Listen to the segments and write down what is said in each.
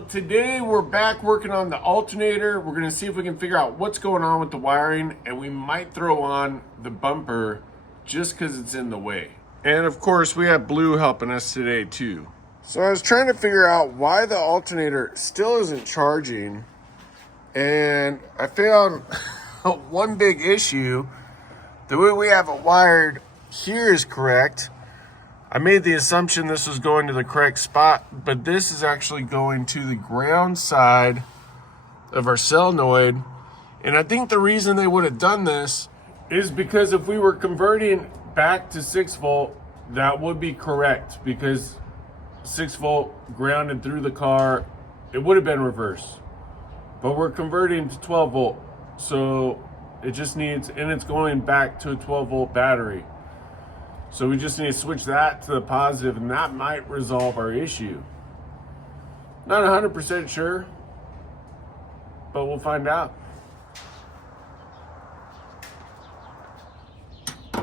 So today we're back working on the alternator. We're gonna see if we can figure out what's going on with the wiring, and we might throw on the bumper just because it's in the way. And of course we have Blue helping us today too. So I was trying to figure out why the alternator still isn't charging, and I found one big issue. The way we have it wired here is correct. I made the assumption this was going to the correct spot, but this is actually going to the ground side of our solenoid. And I think the reason they would have done this is because if we were converting back to 6 volt, that would be correct, because 6 volt grounded through the car, it would have been reverse. But we're converting to 12 volt, so it just needs, and it's going back to a 12 volt battery. So we just need to switch that to the positive, and that might resolve our issue. Not 100% sure, but we'll find out. All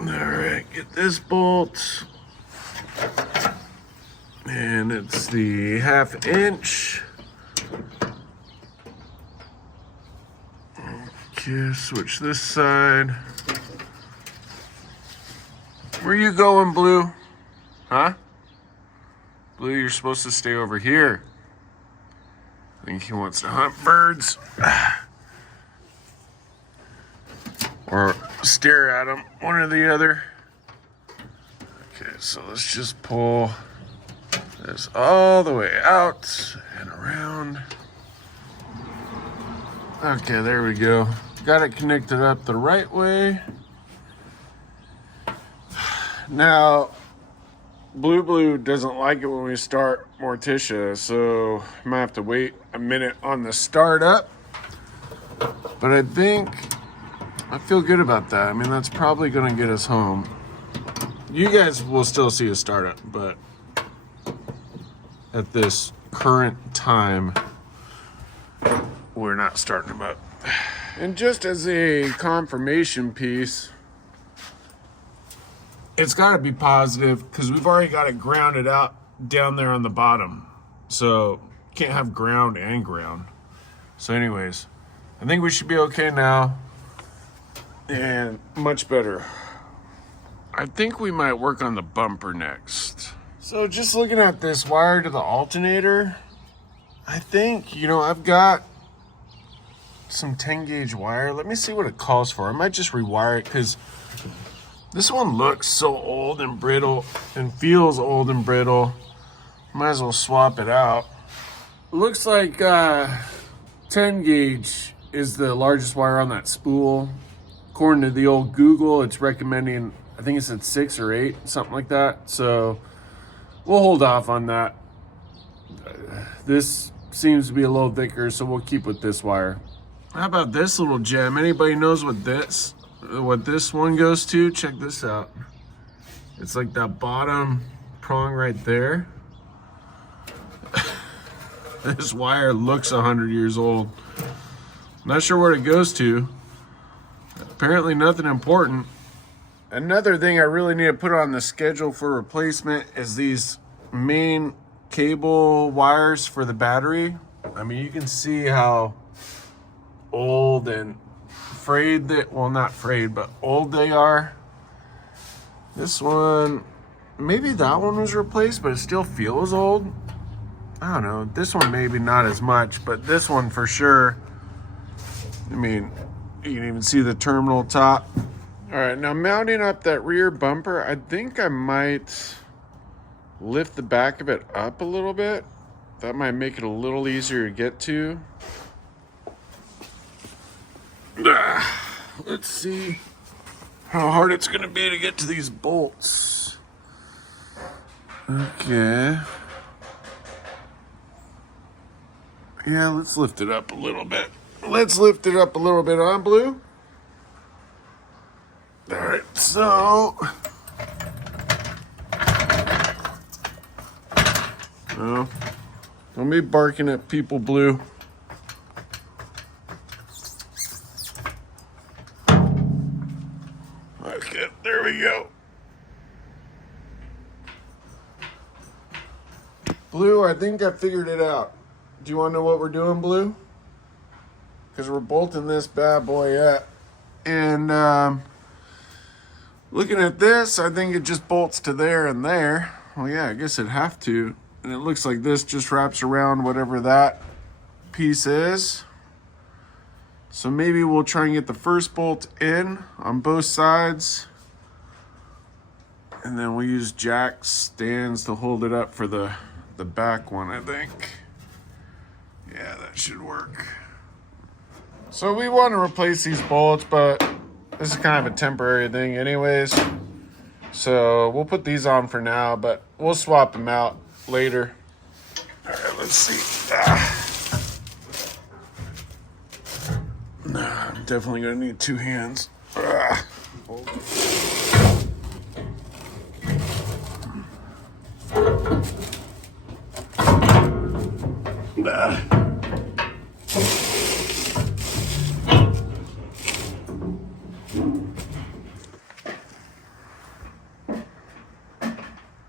right, get this bolt. And it's the 1/2 inch. Okay, switch this side. Where you going, Blue? Huh? Blue, you're supposed to stay over here. I think he wants to hunt birds. Or stare at them, one or the other. Okay, so let's just pull this all the way out and around. Okay, there we go. Got it connected up the right way. Now, Blue doesn't like it when we start Morticia, so I might have to wait a minute on the startup. But I feel good about that. I mean, that's probably going to get us home. You guys will still see a startup, but at this current time, we're not starting them up. And just as a confirmation piece, it's got to be positive, because we've already got it grounded out down there on the bottom. So can't have ground and ground. So anyways, I think we should be okay now, and much better. I think we might work on the bumper next. So just looking at this wire to the alternator, I think, I've got some 10 gauge wire. Let me see what it calls for. I might just rewire it, because this one looks so old and brittle and feels old and brittle. Might as well swap it out. Looks like 10 gauge is the largest wire on that spool. According to the old Google, it's recommending, I think it said 6 or 8, something like that. So we'll hold off on that. This seems to be a little thicker, so we'll keep with this wire. How about this little gem? Anybody knows what this one goes to? Check this out. It's like that bottom prong right there. This wire looks 100 years old. Not sure what it goes to. Apparently nothing important. Another thing I really need to put on the schedule for replacement is these main cable wires for the battery. I mean, you can see how old and frayed that, well, not frayed, but old they are. This one, maybe that one was replaced, but it still feels old. I don't know. This one maybe not as much, but this one for sure. I mean, you can even see the terminal top. All right, now mounting up that rear bumper, I think I might lift the back of it up a little bit. That might make it a little easier to get to. Let's see how hard it's gonna be to get to these bolts. Okay. Yeah, let's lift it up a little bit. Let's lift it up a little bit on, Blue. All right, so. Oh, don't be barking at people, Blue. Okay, there we go. Blue, Blue, I think I figured it out. Do you want to know what we're doing, Blue? Because we're bolting this bad boy up. And looking at this, I think it just bolts to there and there. Well, yeah, I guess it'd have to. And it looks like this just wraps around whatever that piece is. So maybe we'll try and get the first bolt in on both sides. And then we'll use jack stands to hold it up for the back one, I think. Yeah, that should work. So we want to replace these bolts, but this is kind of a temporary thing anyways. So we'll put these on for now, but we'll swap them out later. All right, let's see. I'm definitely gonna need two hands.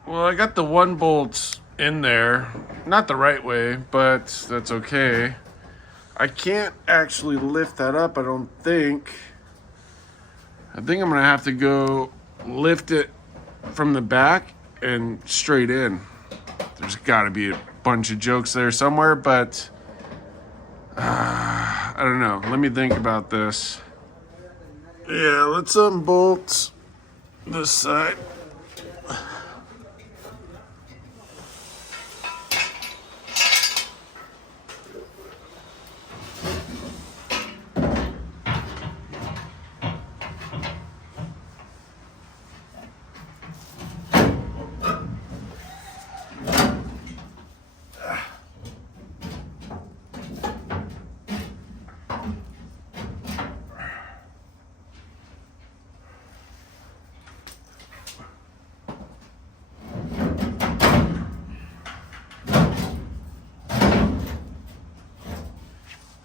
Well, I got the one bolt in there, not the right way, but that's okay. I can't actually lift that up, I don't think. I think I'm gonna have to go lift it from the back and straight in. There's gotta be a bunch of jokes there somewhere, but I don't know. Let me think about this. Yeah, let's unbolt this side.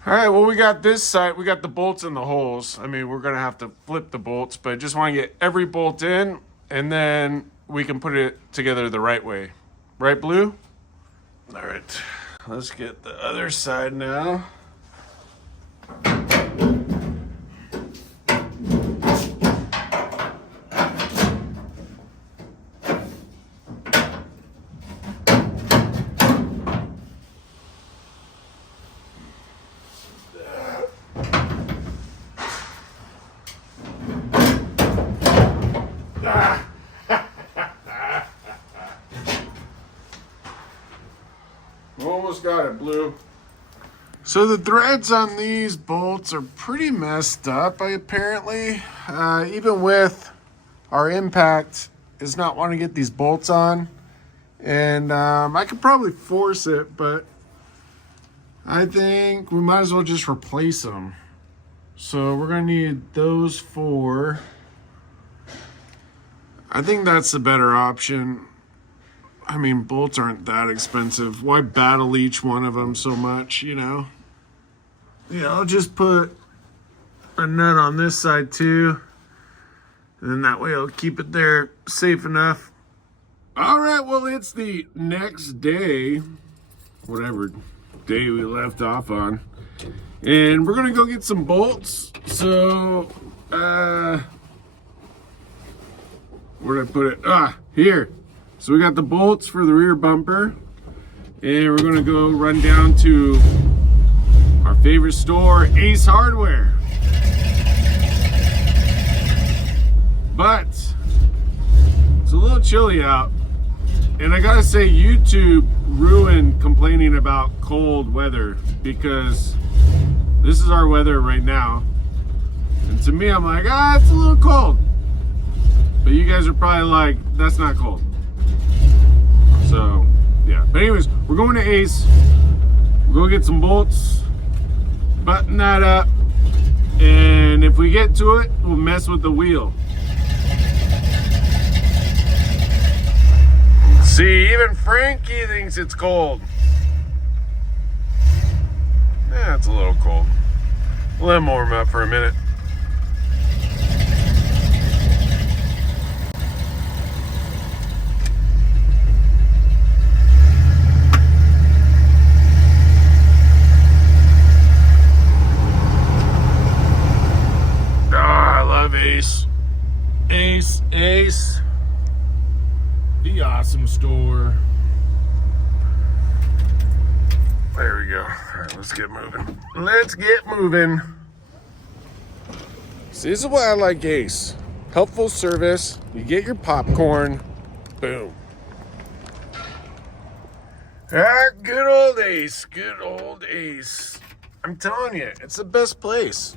All right, well, we got this side. We got the bolts in the holes. I mean, we're going to have to flip the bolts, but just want to get every bolt in, and then we can put it together the right way. Right, Blue? All right, let's get the other side now. Almost got it, Blue. So the threads on these bolts are pretty messed up, apparently. Even with our impact, is not wanting to get these bolts on. And I could probably force it, but I think we might as well just replace them. So we're gonna need those four. I think that's the better option. I mean, bolts aren't that expensive. Why battle each one of them so much, you know? Yeah, I'll just put a nut on this side too. And then that way I'll keep it there safe enough. All right, well, it's the next day, whatever day we left off on. And we're gonna go get some bolts. So, where did I put it? Here. So we got the bolts for the rear bumper, and we're gonna go run down to our favorite store, Ace Hardware. But it's a little chilly out, and I gotta say, YouTube ruined complaining about cold weather, because this is our weather right now. And to me, I'm like, it's a little cold. But you guys are probably like, that's not cold. So, yeah. But anyways, we're going to Ace. We'll go get some bolts, button that up, and if we get to it, we'll mess with the wheel. See, even Frankie thinks it's cold. Yeah, it's a little cold. Let him warm up for a minute. store. There we go. All right, let's get moving. Let's get moving. See, this is why I like Ace. Helpful service. You get your popcorn. Boom. Ah, good old Ace. Good old Ace. I'm telling you, it's the best place.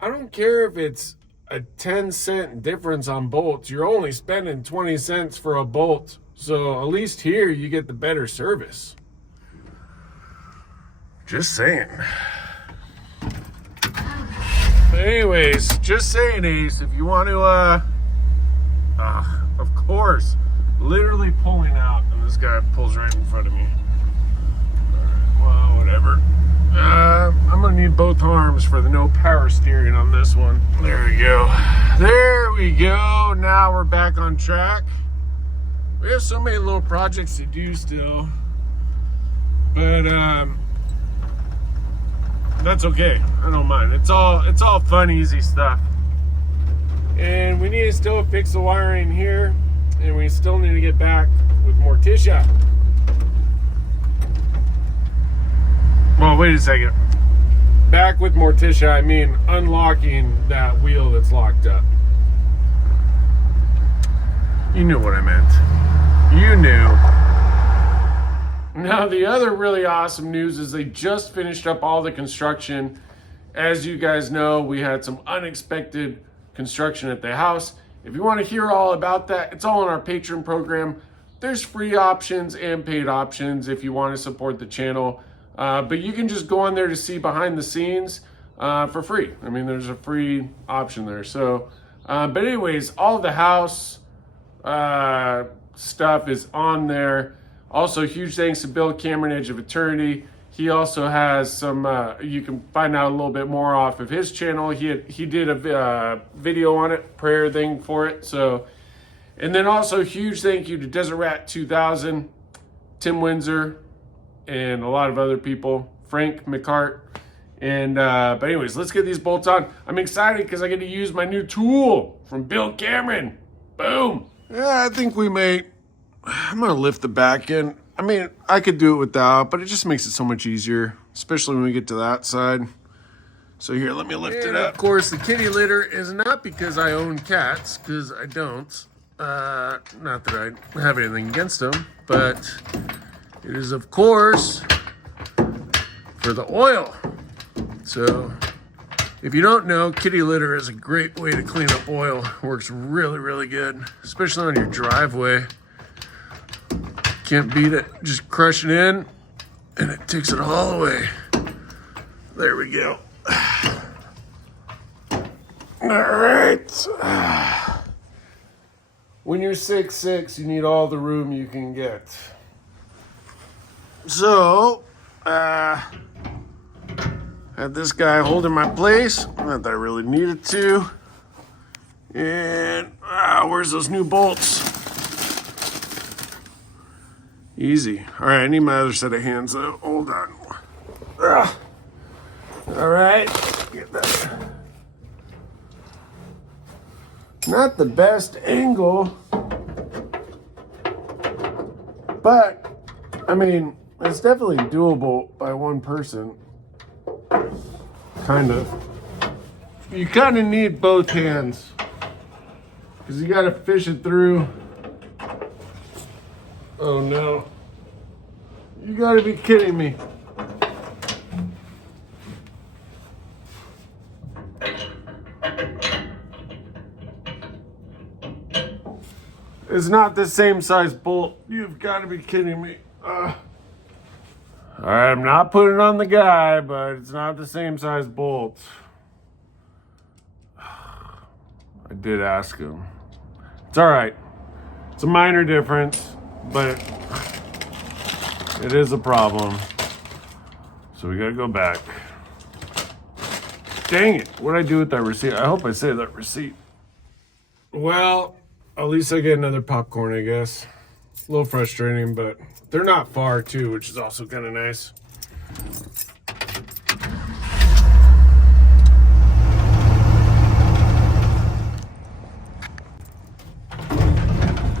I don't care if it's a 10-cent difference on bolts. You're only spending 20 cents for a bolt. So at least here you get the better service. Just saying. But anyways, just saying, Ace, if you want to, of course, literally pulling out, and this guy pulls right in front of me. Well, whatever. I'm gonna need both arms for the no power steering on this one. There we go. There we go. Now we're back on track. We have so many little projects to do still, but that's okay. I don't mind. It's all fun, easy stuff. And we need to still fix the wiring here, and we still need to get back with Morticia. Well, wait a second. Back with Morticia, I mean unlocking that wheel that's locked up. You knew what I meant. You knew. Now, the other really awesome news is they just finished up all the construction. As you guys know, we had some unexpected construction at the house. If you want to hear all about that, it's all in our Patron program. There's free options and paid options if you want to support the channel. But you can just go on there to see behind the scenes for free. I mean, there's a free option there. So, but anyways, all the house stuff is on there. Also, huge thanks to Bill Cameron, Edge of Eternity. He also has some, you can find out a little bit more off of his channel. He did a video on it, prayer thing for it. So, and then also huge thank you to Desert Rat 2000, Tim Windsor, and a lot of other people, Frank McCart. And but anyways, let's get these bolts on. I'm excited because I get to use my new tool from Bill Cameron. Boom. Yeah, I think we may. I'm gonna lift the back end. I mean, I could do it without, but it just makes it so much easier, especially when we get to that side. So here, let me lift it up. Of course, the kitty litter is not because I own cats, because I don't. Not that I have anything against them, but it is, of course, for the oil. So, if you don't know, kitty litter is a great way to clean up oil. Works really, really good, especially on your driveway. Can't beat it. Just crush it in, and it takes it all away. There we go. All right. When you're 6'6", you need all the room you can get. So, had this guy holding my place. Not that I really needed to. And, where's those new bolts? Easy. All right, I need my other set of hands though. Hold on. All right. Get that. Not the best angle, but, I mean, it's definitely doable by one person. Kind of. You kind of need both hands because you got to fish it through. Oh no. You got to be kidding me. It's not the same size bolt. You've got to be kidding me. All right, I'm not putting it on the guy, but it's not the same size bolt. I did ask him. It's all right. It's a minor difference, but it is a problem. So we got to go back. Dang it. What did I do with that receipt? I hope I saved that receipt. Well, at least I get another popcorn, I guess. A little frustrating, but they're not far too, which is also kind of nice.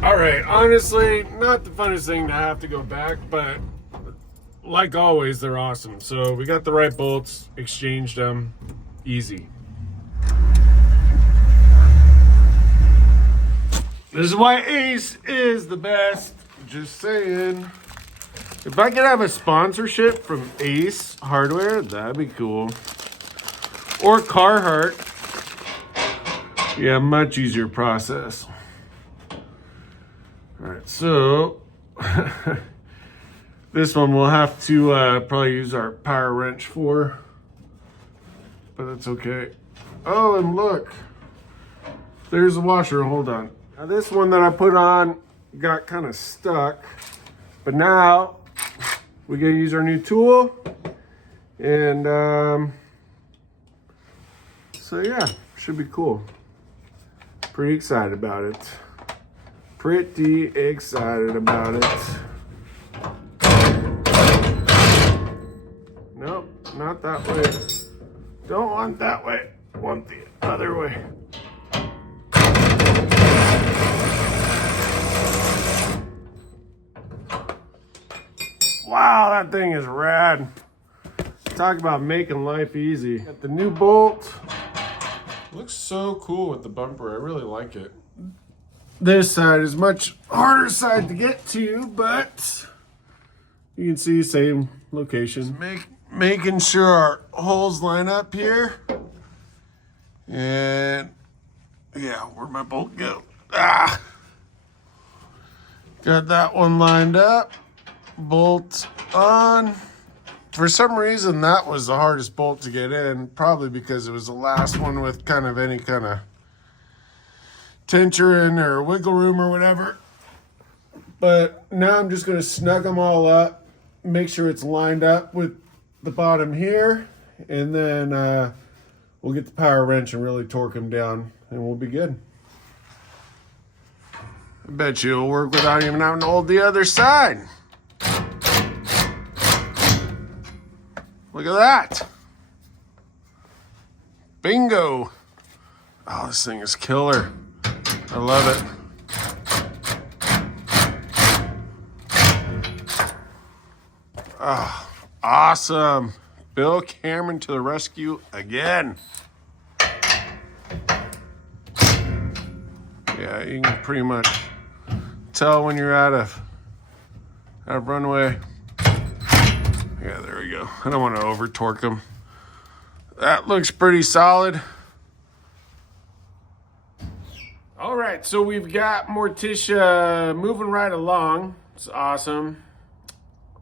All All right, honestly, not the funnest thing to have to go back, but like always, they're awesome. So we got the right bolts, exchanged them, easy. This is why Ace is the best, just saying. If I could have a sponsorship from Ace Hardware, that'd be cool. Or Carhartt. Yeah, much easier process. All right, so this one we'll have to probably use our power wrench for, but that's okay. Oh, and look, there's the washer. Hold on. Now this one that I put on got kind of stuck, but now we're gonna use our new tool, and so yeah, should be cool. Pretty excited about it. Pretty excited about it. Nope, not that way. Don't want that way. Want the other way. Wow, that thing is rad. Talk about making life easy. Got the new bolt. Looks so cool with the bumper. I really like it. This side is much harder side to get to, but you can see same location. Making sure our holes line up here. And yeah, where'd my bolt go? Ah! Got that one lined up. Bolt on. For some reason, that was the hardest bolt to get in, probably because it was the last one with kind of any kind of tension or wiggle room or whatever. But now I'm just going to snug them all up, make sure it's lined up with the bottom here, and then we'll get the power wrench and really torque them down, and we'll be good. I bet you it'll work without even having to hold the other side. Look at that. Bingo. Oh, this thing is killer. I love it. Oh, awesome. Bill Cameron to the rescue again. Yeah, you can pretty much tell when you're out of runway. Yeah, there we go. I don't want to over torque them. That looks pretty solid. All right, so we've got Morticia moving right along. It's awesome.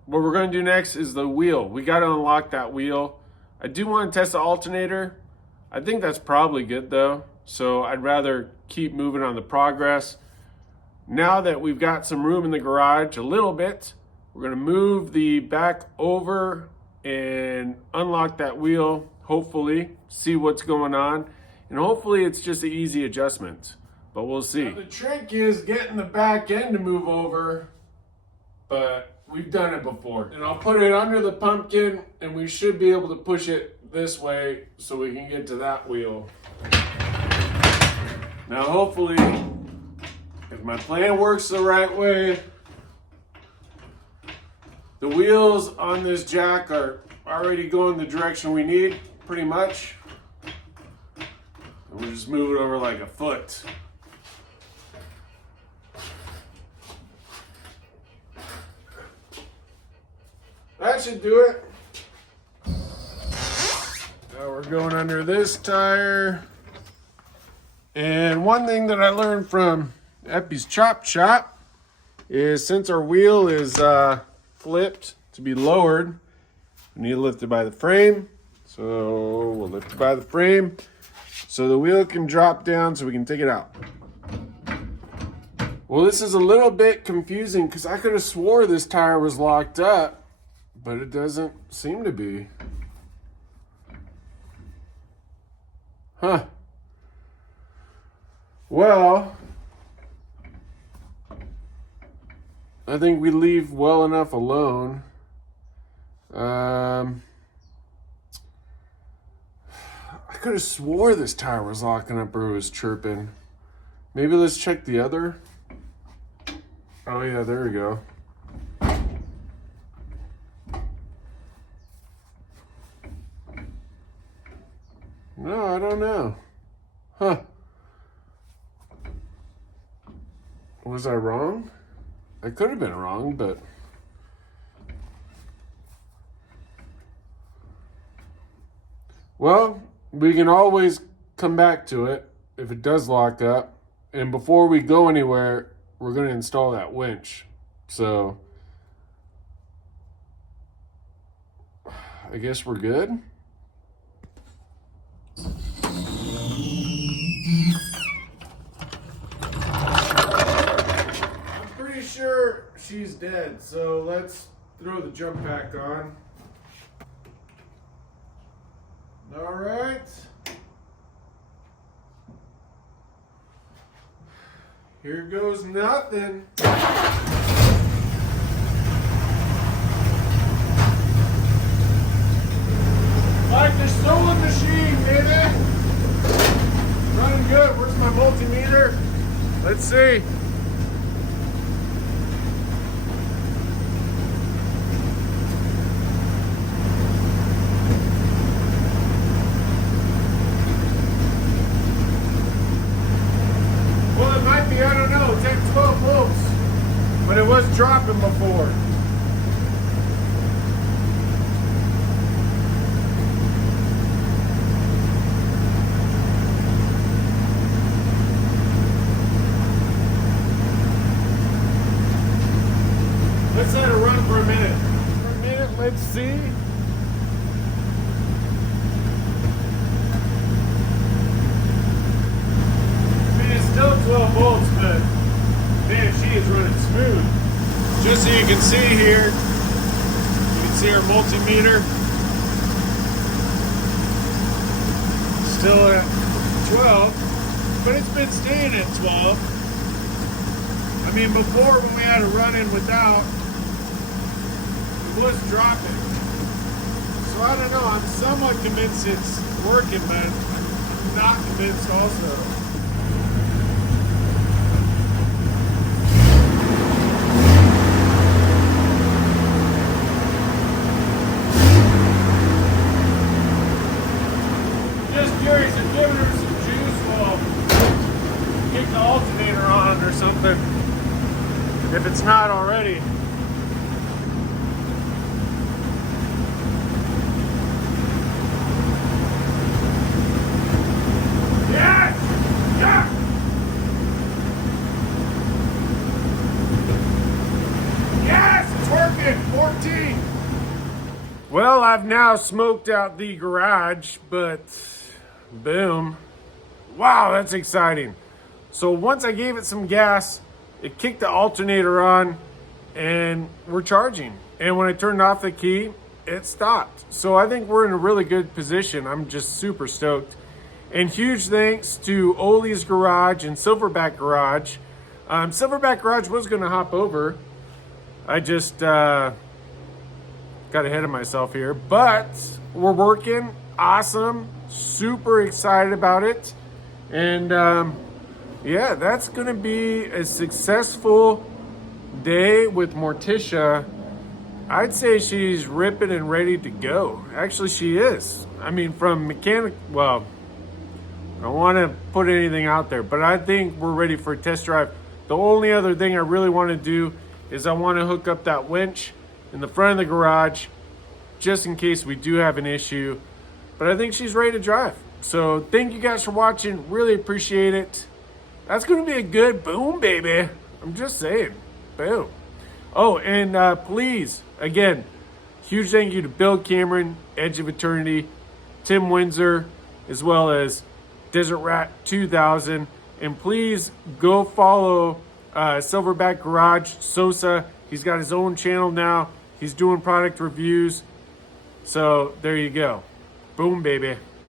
What we're going to do next is the wheel. We got to unlock that wheel. I do want to test the alternator. I think that's probably good though. So I'd rather keep moving on the progress. Now that we've got some room in the garage, a little bit, we're going to move the back over and unlock that wheel, hopefully, see what's going on. And hopefully it's just an easy adjustment. But we'll see. Now the trick is getting the back end to move over, but we've done it before. And I'll put it under the pumpkin, and we should be able to push it this way so we can get to that wheel. Now hopefully, if my plan works the right way, the wheels on this jack are already going the direction we need, pretty much. And we'll just move it over like a foot. That should do it. Now we're going under this tire. And one thing that I learned from Epi's Chop Shop is since our wheel is flipped to be lowered, we need to lift it by the frame. So we'll lift it by the frame so the wheel can drop down so we can take it out. Well, this is a little bit confusing because I could have swore this tire was locked up, but it doesn't seem to be. Huh. Well, I think we leave well enough alone. I could have swore this tire was locking up or it was chirping. Maybe let's check the other. Oh yeah, there we go. No, I don't know. Huh. Was I wrong? I could have been wrong, but... Well, we can always come back to it if it does lock up. And before we go anywhere, we're going to install that winch. So, I guess we're good. I'm pretty sure she's dead, so let's throw the jump pack on. All right. Here goes nothing. Like the sewing machine, baby. Running good. Where's my multimeter? Let's see. Well, it might be, I don't know, 10, 12 volts. But it was dropping before. Let's let it run for a minute. Let's see. I mean, it's still 12 volts, but man, she is running smooth. Just so you can see here, you can see our multimeter. Still at 12, but it's been staying at 12. I mean, before when we had a run-in without, it was dropping. So I don't know, I'm somewhat convinced it's working, but I'm not convinced also. Just curious if giving her some juice will kick the alternator on or something. If it's not already. Yes! Yes! Yes! It's working! 14! Well, I've now smoked out the garage, but boom. Wow, that's exciting. So once I gave it some gas, it kicked the alternator on and we're charging. And when I turned off the key, it stopped. So I think we're in a really good position. I'm just super stoked. And huge thanks to Oli's Garage and Silverback Garage. Silverback Garage was gonna hop over. I just got ahead of myself here, but we're working. Awesome, super excited about it. And yeah, that's gonna be a successful day with Morticia. I'd say she's ripping and ready to go. Actually, she is. I mean, from mechanic, well, I don't want to put anything out there, but I think we're ready for a test drive. The only other thing I really want to do is I want to hook up that winch in the front of the garage, just in case we do have an issue. But I think she's ready to drive. So thank you guys for watching. Really appreciate it. That's going to be a good boom, baby. I'm just saying. Boom. Oh, and please, again, huge thank you to Bill Cameron, Edge of Eternity, Tim Windsor, as well as Desert Rat 2000. And please go follow Silverback Garage, Sosa. He's got his own channel now. He's doing product reviews. So there you go. Boom, baby.